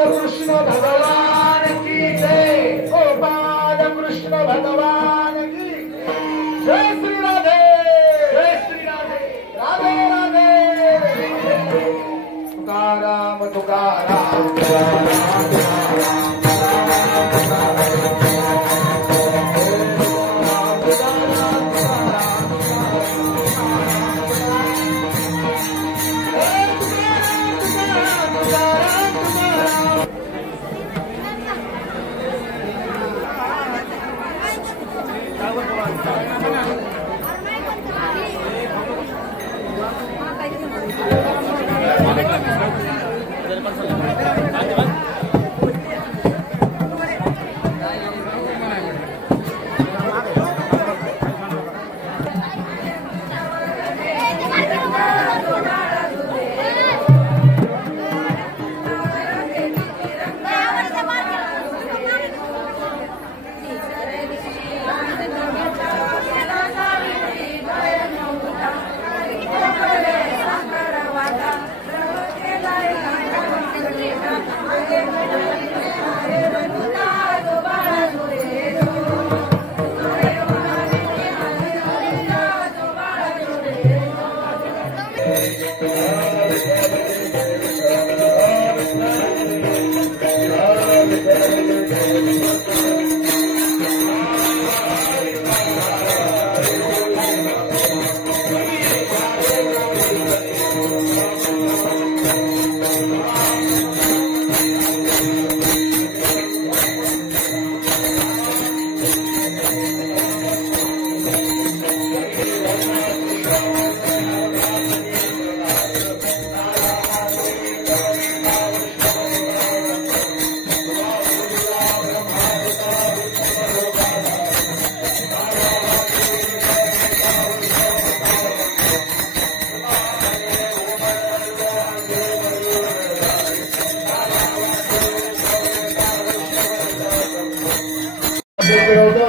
कृष्ण भगवान की जय। गोपाल कृष्ण भगवान की जय। श्री राधे जय श्री राधे राधे राधे। तुकाराम तुकाराम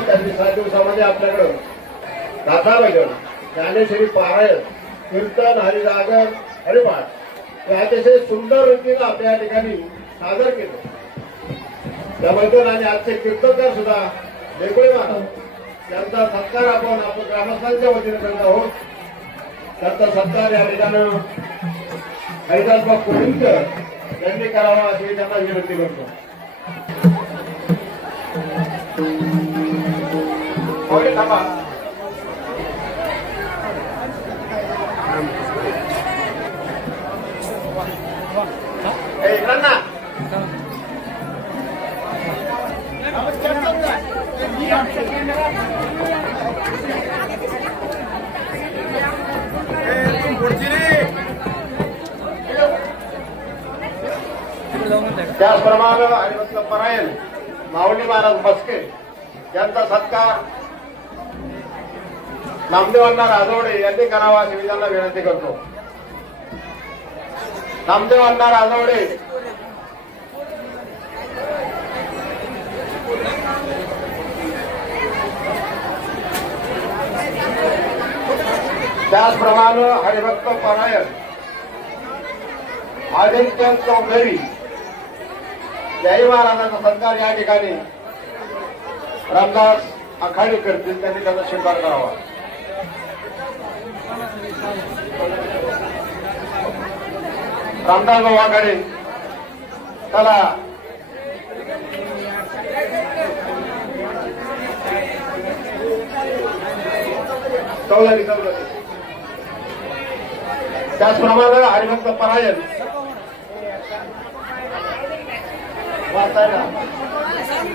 त्यांनी 7 दिवसामध्ये आपल्याकडं गाथा भजन, ज्ञानेश्वरी पारायण, कीर्तन, हरिजागर, हरिपाठ हे अतिशय सुंदर रीतीने आपल्या ठिकाणी सादर केलं. त्याबद्दल आणि आजचे कीर्तनकार सुद्धा वेगळे महाराज त्यांचा सत्कार आपण ग्रामस्थांच्या वतीने करत आहोत. त्यांचा सत्कार या ठिकाणी हरिदासबाग कोळीकर यांनी करावा अशी त्यांना विनंती करतो. त्याचप्रमाणे हरिभक्त परायण माऊली महाराज मस्के यांचा सत्कार नामदेवांना राजवडे यांनी करावा अशी मी त्यांना विनंती करतो. नामदेवांना राजवडे त्याचप्रमाणे हरिभक्त परायण आदित्य चौधरी याही महाराजांचा सत्कार या ठिकाणी रामदास आखाडे करतील, त्यांनी त्याचा स्वीकार करावा. रामदास भाऊ आखाडे चला चौधरी. त्याचप्रमाणे हरिभक्त परायण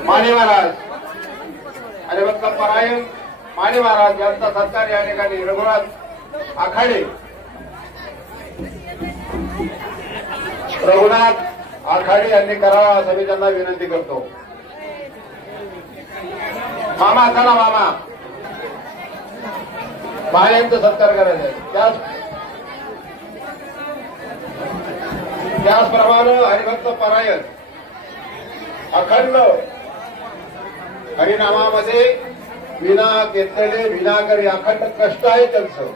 माने महाराज, हरिभक्त परायण माने महाराज यांचा सत्कार या ठिकाणी रघुनाथ आखाडे यांनी करावा असं मी त्यांना विनंती करतो. मामा चला मामा यांचा सत्कार करायचा आहे. त्याचप्रमाणे हरिभक्त परायण अखंड हरिनामामध्ये विना घेतलेले विनाकरी अखंड कष्ट आहे त्यांचं,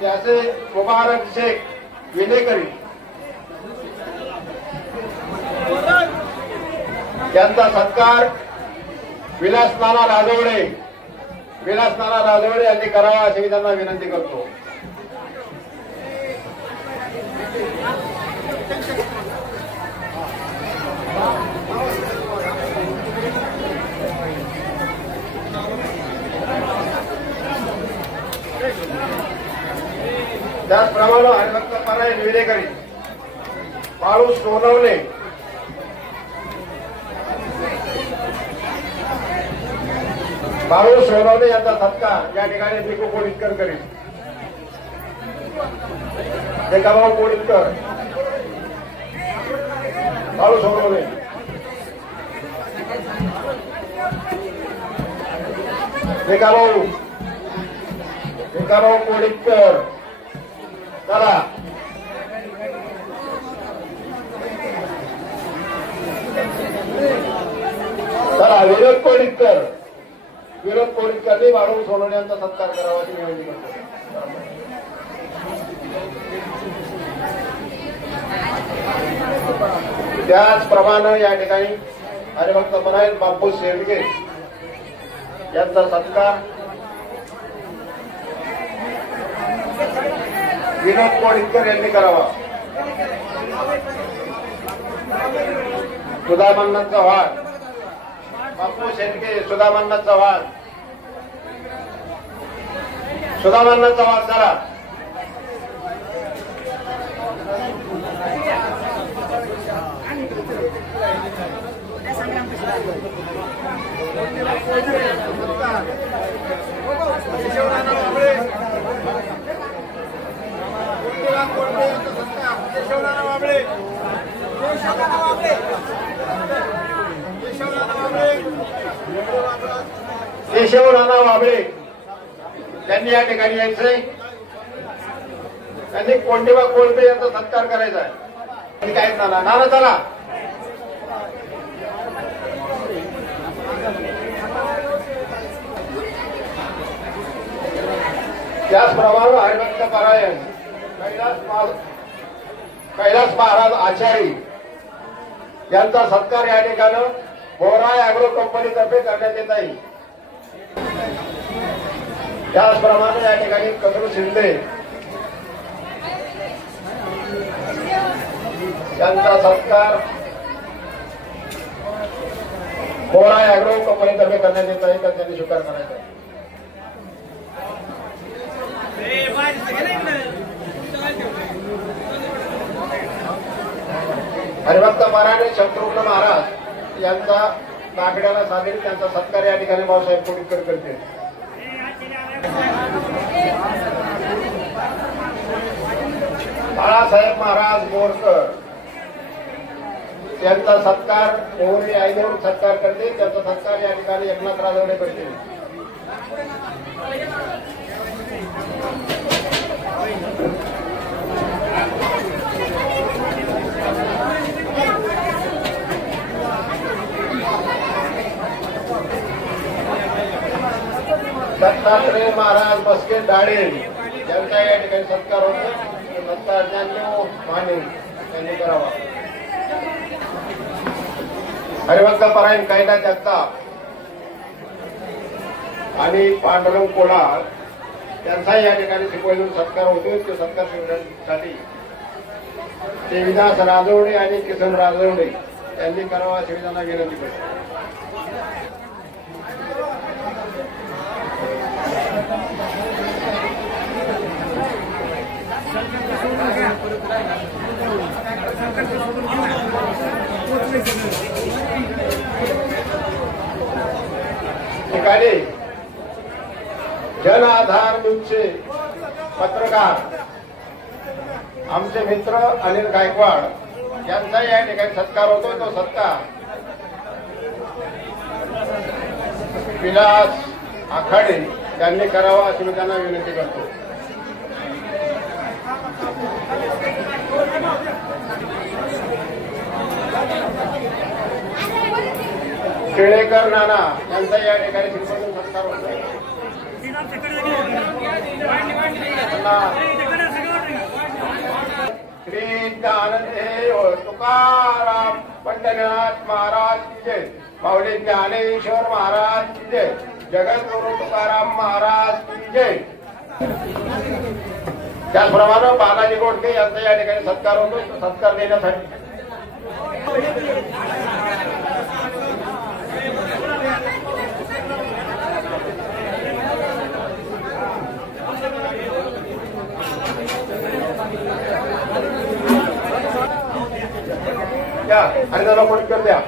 त्याचे मुबारक शेख विनेकरी यांचा सत्कार विलास नाना राजवडे यांनी करावा अशी मी त्यांना विनंती करतो. त्याचप्रमाणे हरिभक्त पारायण विधेकरी बाळू सोनवणे यांचा सत्कार या ठिकाणी भिकू कोळीतकर करील. देखाभाऊ कोळीतकर, बाळू सोनवणे, देखाभाऊ कोळीतकर. चला विरोध कोळीतकरनी बाळू सोनवणे यांचा सत्कार करावा अशी विनंती करतो. त्याचप्रमाणे या ठिकाणी हरिभक्त पारायण बापू शेडगे यांचा सत्कार विनोद कोळीतकर यांनी करावा. सुधामन्ना चव्हाण, बापू शेडगे, सुधामन्ना चव्हाण चला. केशव नाना वाबळे त्यांनी या ठिकाणी यायचंय. त्यांनी कोंडीबा कोळपे यांचा सत्कार करायचा आहे. काय नाना चला. त्याचप्रमाणे हरिभक्त पारायण कैलास महाराज आचारी यांचा सत्कार या ठिकाणी बोराय अॅग्रो कंपनीतर्फे करण्यात येत आहे. त्याचप्रमाणे या ठिकाणी कचरू शिंदे यांचा सत्कार बोराय अॅग्रो कंपनीतर्फे करण्यात येत आहे. तर त्यांनी स्वीकार करायचा आहे. हरिभक्त पारायण शत्रुघ्न महाराज यांचा नागड्याला साधेल त्यांचा सत्कार या ठिकाणी भाऊसाहेब कोळीतकर करतील. बाळासाहेब महाराज बोरकर यांचा सत्कार ओवरी आईदेऊन सत्कार करतील. त्यांचा सत्कार या ठिकाणी एकनाथ राजवडे करतील. दत्तात्रय महाराज बसके डाळे यांचा या ठिकाणी सत्कार होतो. सत्कार माने त्यांनी करावा. हरिभक्त पारायण कैला जगताप आणि पांडुरंग कोलाळ त्यांचा या ठिकाणी शिकवून सत्कार होतो. ते सत्कार शिकवण्यासाठी देवीदास राजवडे आणि किसन राजवडे यांनी करावा अशी त्यांना विनंती करतो. ठिकाणी जन आधार न्यूजचे पत्रकार आमचे मित्र अनिल गायकवाड यांचा या ठिकाणी सत्कार होतो. तो सत्कार विलास आखाडे यांनी करावा अशी मी त्यांना विनंती करतो. केळेकर नाना यांचा या ठिकाणी शिल्पातून सत्कार होतो. श्री आनंद तुकाराम पंढरीनाथ महाराज की जय, माऊली ज्ञानेश्वर महाराज की जय, जगद्गुरु तुकाराम महाराज की जय. त्याचप्रमाणे बालाजी गोडके यांचा या ठिकाणी सत्कार होतो. सत्कार देण्यासाठी द्या आणि त्याला पटकन द्या.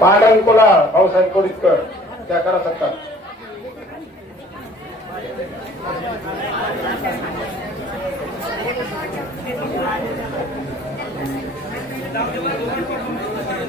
पाडणकोला भाऊसाहेब कोरितकर त्या करा सत्कार.